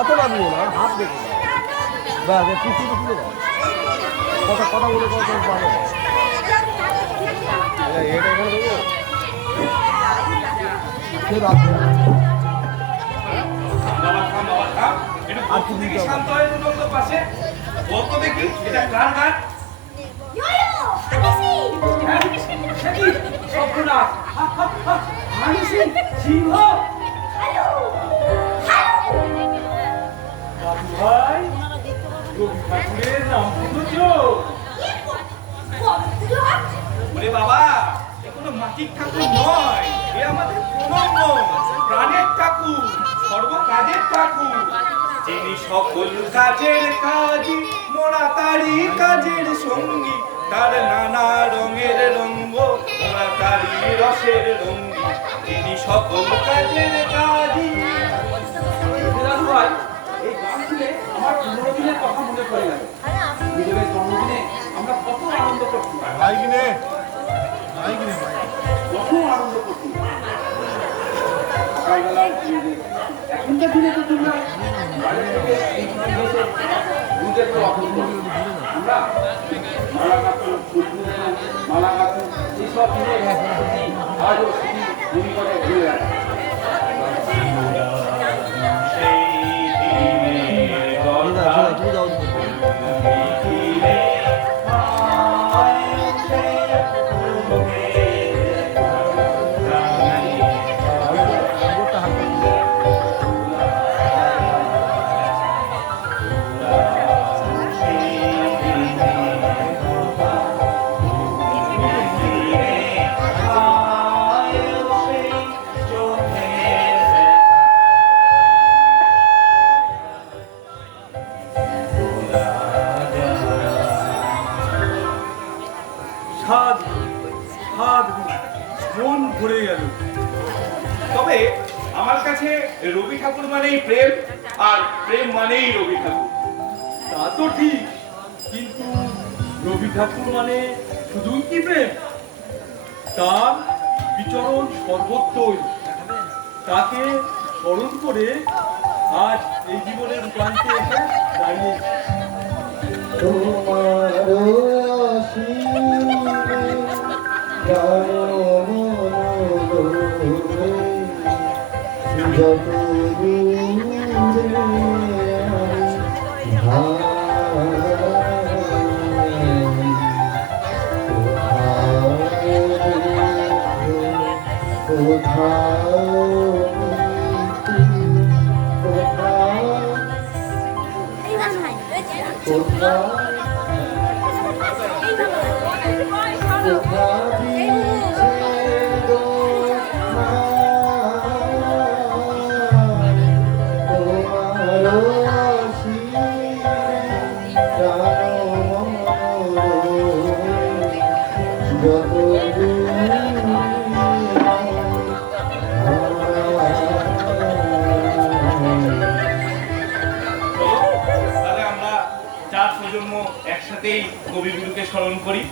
অতটা দিও না, হাত দেখো ব্যাস পিছিয়ে তুলে দাও। কথা কথা বলে কথা পাবে এটা এখানে দেবো সে রাখবে আর কি দিকে শান্ত হয়ে দুটো পাশে বলতো দেখি এটা কার গান? বাবা এ কোনো মাটির ঠাকুর নয়, এ আমাদের প্রণম্য প্রাণের ঠাকুর, সর্বকাজের ঠাকুর, যিনি সকল কাজের কাজী, মোরা তারি কাজের সঙ্গী, তার নানা রঙের রঙ্গ, মোরা তারি রসের রঙ্গী, যিনি সকল কাজের কাজী। এই গান শুনে আমার 15 দিনের কথা মনে পড়ে গেল। নিজের জন্মদিনে আমরা কত আনন্দ করছি, কত আনন্দ করছি। এখনকার দিনে তো তোমরা বাইরে থেকে এই জিনিসের বুঝতে পারো, আমরা মালা গাঁথন, মালা গাঁথন এইসব জিনিস আজও স্মৃতি নিকটে ঘুরে রাখে। মন ভরে গেল। তবে আমার কাছে রবি ঠাকুর মানেই প্রেম, আর প্রেম মানেই রবি ঠাকুর। তা তো ঠিক, কিন্তু রবি ঠাকুর মানে শুধুই কি প্রেম? তার বিচরণ সর্বত্রই, তাকে স্মরণ করে আজ এই জীবনের প্রান্তে এসে দাঁড়িয়ে। একসাথেই কবিগুরুকে স্মরণ করি।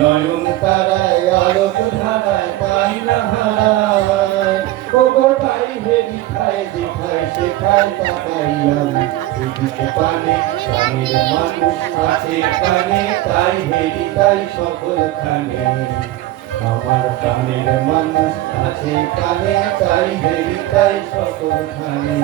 নয়ন তারায় আলোক ধারায় পাই না হারায়, গোবর পাই হেরি খায় যেখায় সেখায় তাকাই আমি, এদিকে পানে প্রাণের মানুষ আছে কানে, তাই হেরি তাই সকল খানে, আমার প্রাণের মানুষ আছে কানে, তাই হেরি তাই সকল খানে।